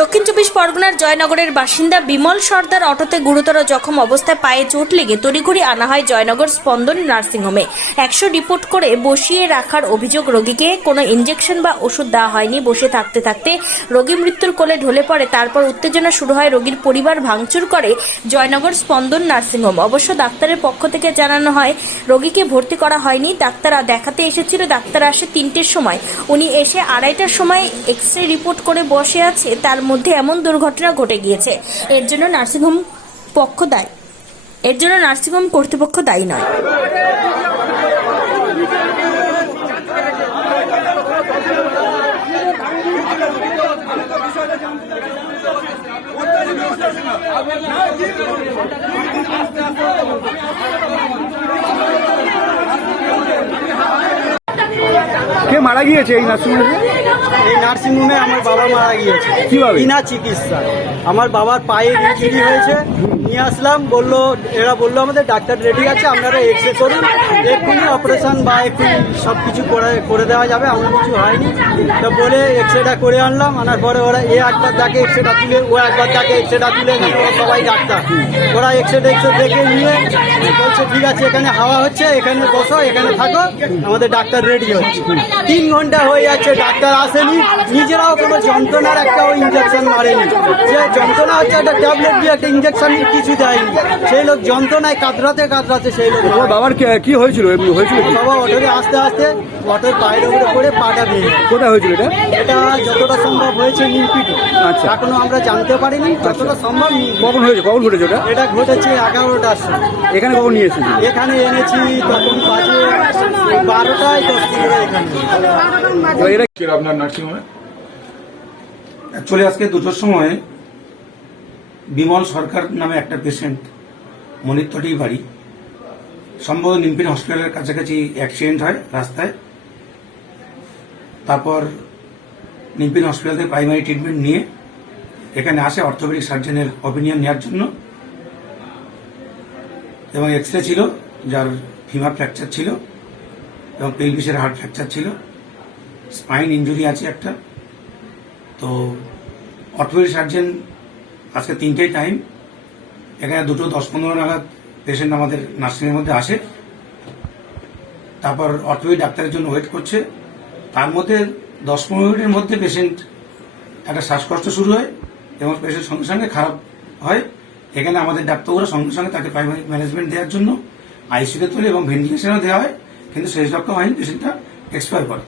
দক্ষিণ চব্বিশ পরগনার জয়নগরের বাসিন্দা বিমল সর্দার অটোতে গুরুতর জখম অবস্থায় পায়ে চোট লেগে তড়িঘড়ি আনা হয় জয়নগর স্পন্দন নার্সিংহোমে। 100 রিপোর্ট করে বসিয়ে রাখার অভিযোগ। রোগীকে কোনো ইঞ্জেকশন বা ওষুধ দেওয়া হয়নি। বসে থাকতে থাকতে রোগী মৃত্যুর কোলে ঢলে পড়ে। তারপর উত্তেজনা শুরু হয়। রোগীর পরিবার ভাঙচুর করে জয়নগর স্পন্দন নার্সিংহোম। অবশ্য ডাক্তারের পক্ষ থেকে জানানো হয় রোগীকে ভর্তি করা হয়নি। ডাক্তার দেখাতে এসেছিল। ডাক্তার আসে 3টের সময়। উনি এসে 2:30টার সময় এক্স-রে রিপোর্ট করে বসে আছে। তার মধ্যে এমন দুর্ঘটনা ঘটে গিয়েছে। এর জন্য নার্সিংহোম কর্তৃপক্ষ দায়ী নয়। কে মারা গিয়েছে এই নার্সিংহোমে? এই নার্সিংহোমে আমার বাবা মারা গিয়েছে। কিভাবে? বিনা চিকিৎসা। আমার বাবার পায়ে ইনজুরি হয়েছে, নিয়ে আসলাম। এরা বললো আমাদের ডাক্তার রেডি আছে, আপনারা এক্সরে করুন, এক্ষুনি অপারেশন বা এক্ষুনি সব কিছু করে দেওয়া যাবে। আমার কিছু হয়নি তো বলে এক্সরেটা করে আনলাম। আনার পরে ওরা একবার তাকে এক্সরেটা তুলে, ও একবার তাকে এক্সরেটা তুলে নিয়ে, ওরা সবাই ডাক্তার, ওরা এক্সরে দেখে নিয়ে বলছে ঠিক আছে, এখানে হাওয়া হচ্ছে, এখানে বসো, এখানে থাকো, আমাদের ডাক্তার রেডি হচ্ছে। 3 ঘন্টা হয়ে যাচ্ছে, ডাক্তার আসেনি। নিজেরাও কোনো যন্ত্রণার একটা ইঞ্জেকশন মারেনি। যে যন্ত্রণা হচ্ছে একটা ট্যাবলেট দিয়ে একটা ইঞ্জেকশন কিছু দেয়নি। সেই লোক যন্ত্রণায় কাতরাতে সেই লোক। বাবার কি হয়েছিল? বাবা অটোরে আস্তে আস্তে অটোর পায়ের উপরে পড়ে পাটা ভেঙে। কোথায় হয়েছিল এটা? এটা যতটা সম্ভব হয়েছে নিমপিটে। আচ্ছা। এখনো আমরা জানতে পারিনি, যতটা সম্ভব কখন হয়েছে? কখন ঘটেছে ওটা? এটা ঘটেছে 11টার সময়। এখানে কখন নিয়ে এসেছি? এখানে এনেছি তখন বাজে 12টায় 10 এখানে। আপনার নার্সিংহোমে অ্যাকচুয়ালি আজকে 2টোর সময় বিমল সরকার নামে একটা পেশেন্ট, মনিত্তটি বাড়ি, সম্ভবত নিমপিন হসপিটালের কাছাকাছি অ্যাক্সিডেন্ট হয় রাস্তায়। তারপর নিমপিন হসপিটাল থেকে প্রাইমারি ট্রিটমেন্ট নিয়ে এখানে আসে অর্থোপেডিক সার্জনের অপিনিয়ন নেওয়ার জন্য, এবং এক্সরে ছিল, যার ফিমার ফ্র্যাকচার ছিল এবং পেলভিসের হার্ট ফ্র্যাকচার ছিল, স্পাইন ইঞ্জুরি আছে একটা। তো অর্থোপেডিক সার্জন আজকে 3টেই টাইম, এখানে 2টো 10-15 নাগাদ পেশেন্ট আমাদের নার্সিংয়ের মধ্যে আসে। তারপর অর্থোপেডিক ডাক্তারের জন্য ওয়েট করছে। তার মধ্যে 10-15 মিনিটের মধ্যে পেশেন্ট একটা শ্বাসকষ্ট শুরু হয় এবং পেশেন্ট সঙ্গে সঙ্গে খারাপ হয়। এখানে আমাদের ডাক্তাররা সঙ্গে সঙ্গে তাকে প্রাইমারি ম্যানেজমেন্ট দেওয়ার জন্য আইসিইউতে তোলে এবং ভেন্টিলেশনও দেওয়া হয়, কিন্তু শেষ রক্ষা হয়নি, পেশেন্টটা এক্সপায়ার করে।